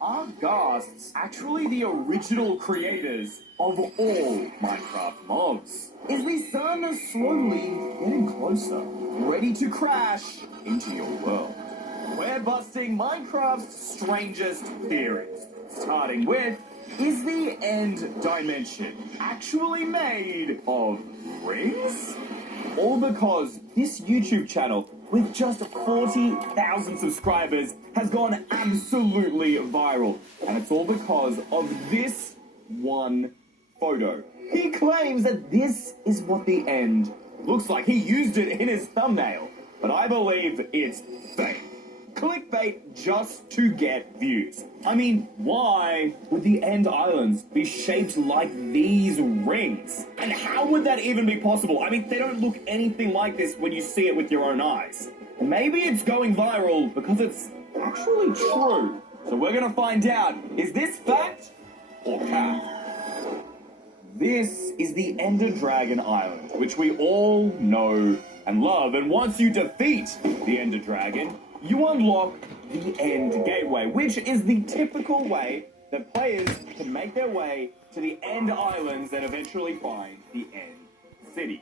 Are ghasts actually the original creators of all Minecraft mobs? Is the sun slowly getting closer, ready to crash into your world? We're busting Minecraft's strangest theories, starting with, is the end dimension actually made of rings? All because this YouTube channel, with just 40,000 subscribers, has gone absolutely viral. And it's all because of this one photo. He claims that this is what the end looks like. He used it in his thumbnail, but I believe it's fake. Clickbait just to get views. I mean, why would the End Islands be shaped like these rings? And how would that even be possible? I mean, they don't look anything like this when you see it with your own eyes. Maybe it's going viral because it's actually true. So we're gonna find out, is this fact or cap? This is the Ender Dragon Island, which we all know and love. And once you defeat the Ender Dragon, you unlock the End Gateway, which is the typical way that players can make their way to the End Islands and eventually find the End Cities.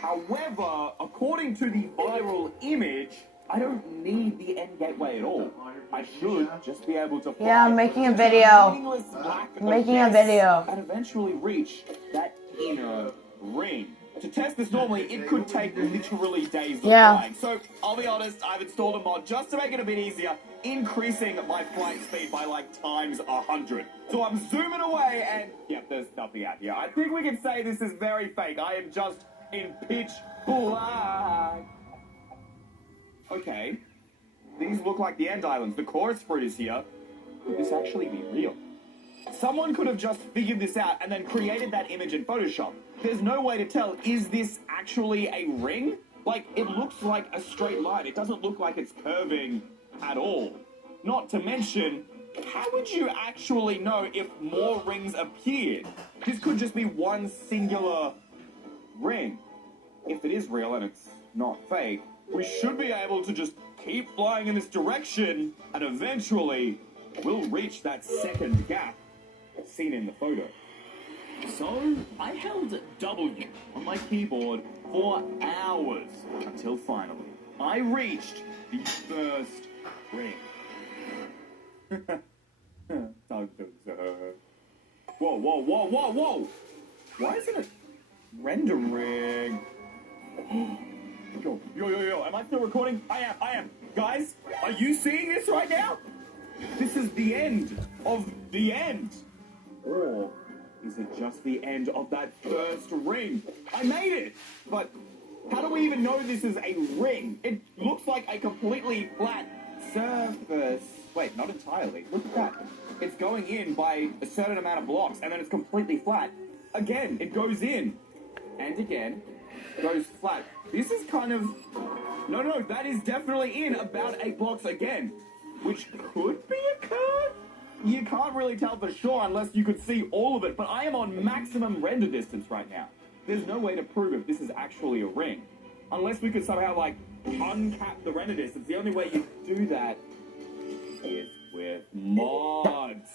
However, according to the viral image, I don't need the End Gateway at all. I should just be able to fly. Yeah, I'm making a video. And eventually reach that inner ring. To test this normally, it could take literally days of flying. So, I'll be honest, I've installed a mod just to make it a bit easier, increasing my flight speed by like times 100. So I'm zooming away and, yep, there's nothing out here. I think we can say this is very fake. I am just in pitch black. Okay, these look like the End Islands. The chorus fruit is here. Could this actually be real? Someone could have just figured this out and then created that image in Photoshop. There's no way to tell, is this actually a ring? Like, it looks like a straight line. It doesn't look like it's curving at all. Not to mention, how would you actually know if more rings appeared? This could just be one singular ring. If it is real and it's not fake, we should be able to just keep flying in this direction and eventually we'll reach that second gap seen in the photo. So, I held W on my keyboard for hours until finally I reached the first ring. Whoa, whoa, whoa, whoa, whoa! Why isn't it rendering? Yo, am I still recording? I am. Guys, are you seeing this right now? This is the end of the end. Or is it just the end of that first ring? I made it! But how do we even know this is a ring? It looks like a completely flat surface. Wait, not entirely. Look at that. It's going in by a certain amount of blocks, and then it's completely flat. Again, it goes in. And again, goes flat. This is kind of... No, that is definitely in about 8 blocks again. Which could be a curve? You can't really tell for sure unless you could see all of it, but I am on maximum render distance right now. There's no way to prove if this is actually a ring. Unless we could somehow, like, uncap the render distance. The only way you do that is with mods.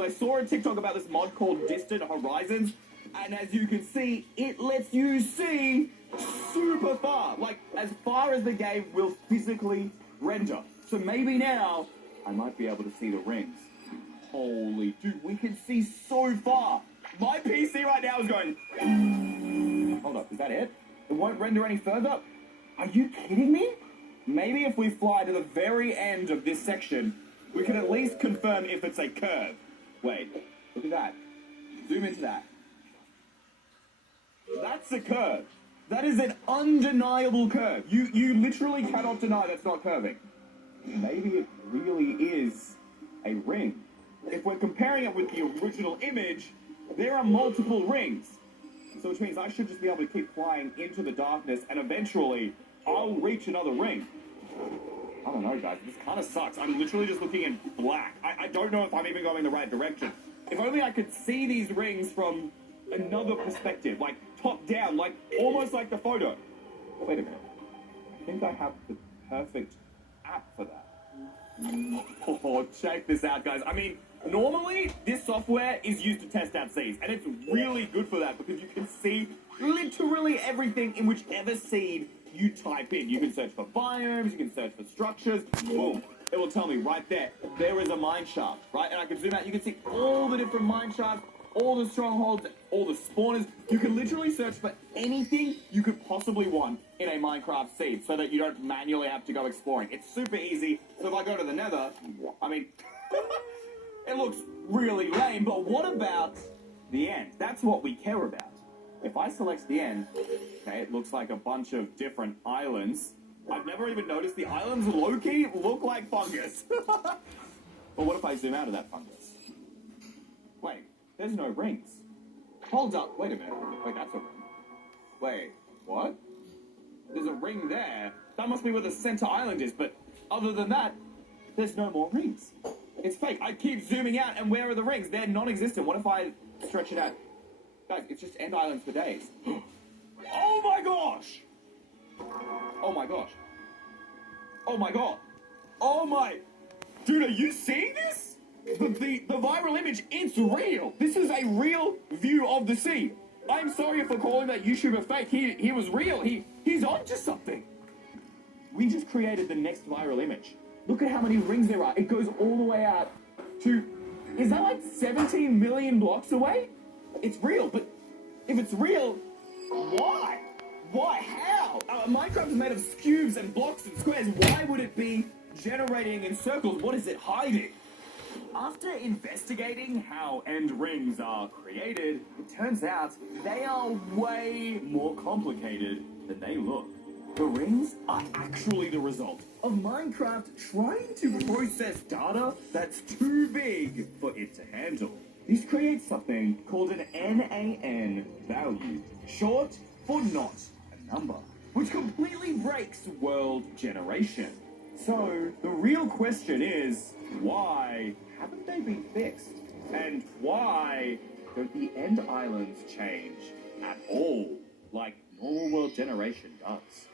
I saw a TikTok about this mod called Distant Horizons, and as you can see, it lets you see super far. Like, as far as the game will physically render. So maybe now, I might be able to see the rings. Holy dude, we can see so far. My PC right now is going... Hold up, is that it? It won't render any further? Are you kidding me? Maybe if we fly to the very end of this section, we can at least confirm if it's a curve. Wait, look at that. Zoom into that. That's a curve. That is an undeniable curve. You literally cannot deny that's not curving. Maybe it really is a ring. If we're comparing it with the original image, there are multiple rings. So which means I should just be able to keep flying into the darkness and eventually I'll reach another ring. I don't know, guys. This kind of sucks. I'm literally just looking in black. I don't know if I'm even going the right direction. If only I could see these rings from another perspective, like top down, like almost like the photo. Wait a minute. I think I have the perfect app for that. Oh, check this out, guys. I mean, normally this software is used to test out seeds, and it's really good for that because you can see literally everything in whichever seed you type in. You can search for biomes, you can search for structures. Boom. It will tell me right there, there is a mine shaft, right? And I can zoom out, you can see all the different mine shafts, all the strongholds, all the spawners. You can literally search for anything you could possibly want in a Minecraft seed so that you don't manually have to go exploring. It's super easy. So if I go to the nether, I mean, it looks really lame, but what about the end? That's what we care about. If I select the end, okay, it looks like a bunch of different islands. I've never even noticed the islands low-key look like fungus. But what if I zoom out of that fungus? Wait, there's no rings. Hold up, wait a minute. Wait, that's a ring. Wait, what? There's a ring there. That must be where the center island is, but other than that, there's no more rings. It's fake. I keep zooming out, and where are the rings? They're non-existent. What if I stretch it out? Guys, it's just end islands for days. Oh my gosh! Oh my gosh. Oh my god. Oh my... Dude, are you seeing this? The viral image, it's real. This is a real view of the sea. I'm sorry for calling that YouTuber fake. He was real. He's onto something. We just created the next viral image. Look at how many rings there are. It goes all the way out to... Is that like 17 million blocks away? It's real, but if it's real, why? Why? How? Minecraft is made of cubes and blocks and squares. Why would it be generating in circles? What is it hiding? After investigating how end rings are created, it turns out they are way more complicated than they look. The rings are actually the result of Minecraft trying to process data that's too big for it to handle. This creates something called an NaN value, short for not a number, which completely breaks world generation. So the real question is, why haven't they been fixed? And why don't the end islands change at all, like normal world generation does?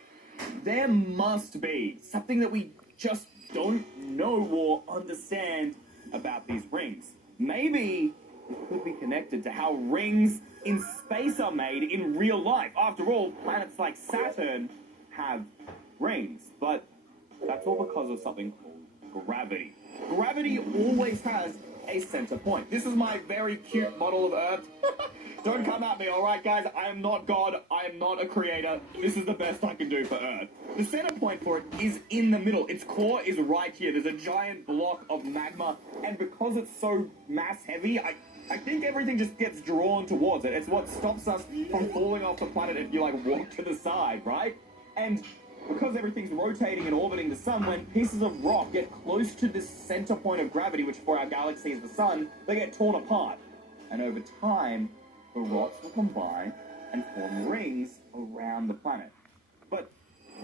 There must be something that we just don't know or understand about these rings. Maybe it could be connected to how rings in space are made in real life. After all, planets like Saturn have rings, but that's all because of something called gravity. Gravity always has a center point. This is my very cute model of Earth. Don't come at me, alright guys? I am not God. I am not a creator. This is the best I can do for Earth. The center point for it is in the middle. Its core is right here. There's a giant block of magma, and because it's so mass heavy, I think everything just gets drawn towards it. It's what stops us from falling off the planet if you, like, walk to the side, right? And because everything's rotating and orbiting the sun, when pieces of rock get close to this center point of gravity, which for our galaxy is the sun, they get torn apart. And over time, the rocks will combine and form rings around the planet. But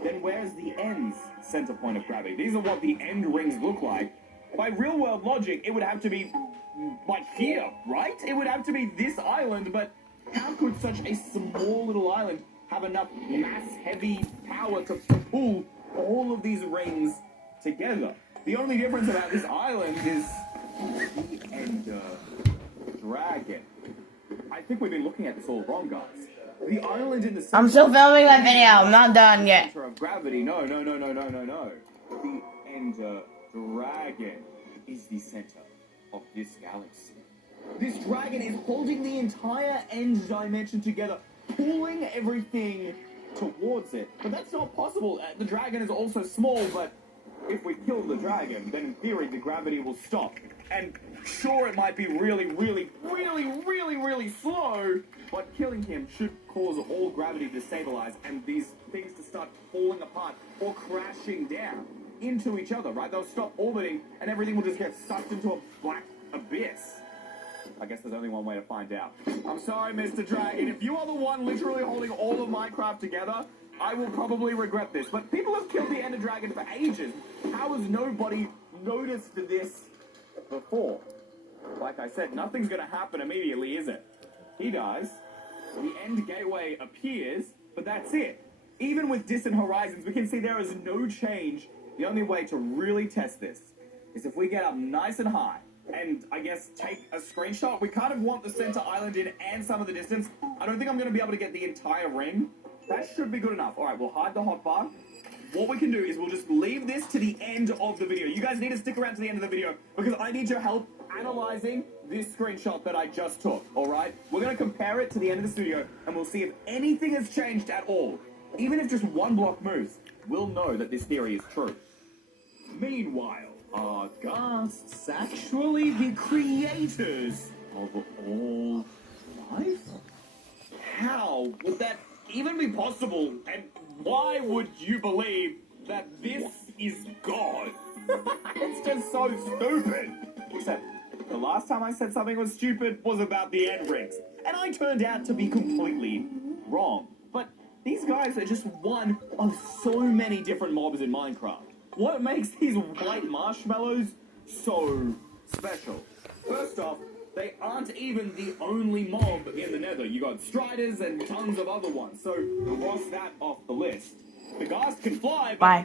then where's the end's center point of gravity? These are what the end rings look like. By real-world logic, it would have to be like here, right? It would have to be this island, but how could such a small little island have enough mass-heavy power to pull all of these rings together? The only difference about this island is the Ender Dragon. I think we've been looking at this all wrong, guys. The island in the center... I'm still filming that video. I'm not done yet. Center of gravity. No. The Ender Dragon is the center of this galaxy. This dragon is holding the entire end dimension together, pulling everything towards it. But that's not possible. The dragon is also small, but if we kill the dragon, then in theory the gravity will stop. And sure, it might be really slow, but killing him should cause all gravity to stabilize and these things to start falling apart or crashing down into each other, right? They'll stop orbiting and everything will just get sucked into a black abyss. I guess there's only one way to find out. I'm sorry, Mr. Dragon. If you are the one literally holding all of Minecraft together, I will probably regret this. But people have killed the Ender Dragon for ages. How has nobody noticed this before? Like I said, nothing's gonna happen immediately, is it? He dies, the End Gateway appears, but that's it. Even with Distant Horizons, we can see there is no change. The only way to really test this is if we get up nice and high and I guess take a screenshot. We kind of want the center island in and some of the distance. I don't think I'm going to be able to get the entire ring. That should be good enough. All right, we'll hide the hotbar. What we can do is we'll just leave this to the end of the video. You guys need to stick around to the end of the video because I need your help analyzing this screenshot that I just took, all right? We're going to compare it to the end of the video and we'll see if anything has changed at all. Even if just one block moves, we'll know that this theory is true. Meanwhile, are ghasts actually the creators of all life? How would that even be possible? And why would you believe that this is God? It's just so stupid. Except the last time I said something was stupid was about the end rings, and I turned out to be completely wrong. But these guys are just one of so many different mobs in Minecraft. What makes these white marshmallows so special? First off, they aren't even the only mob in the Nether. You got Striders and tons of other ones, so cross that off the list. The guys can fly, but Bye.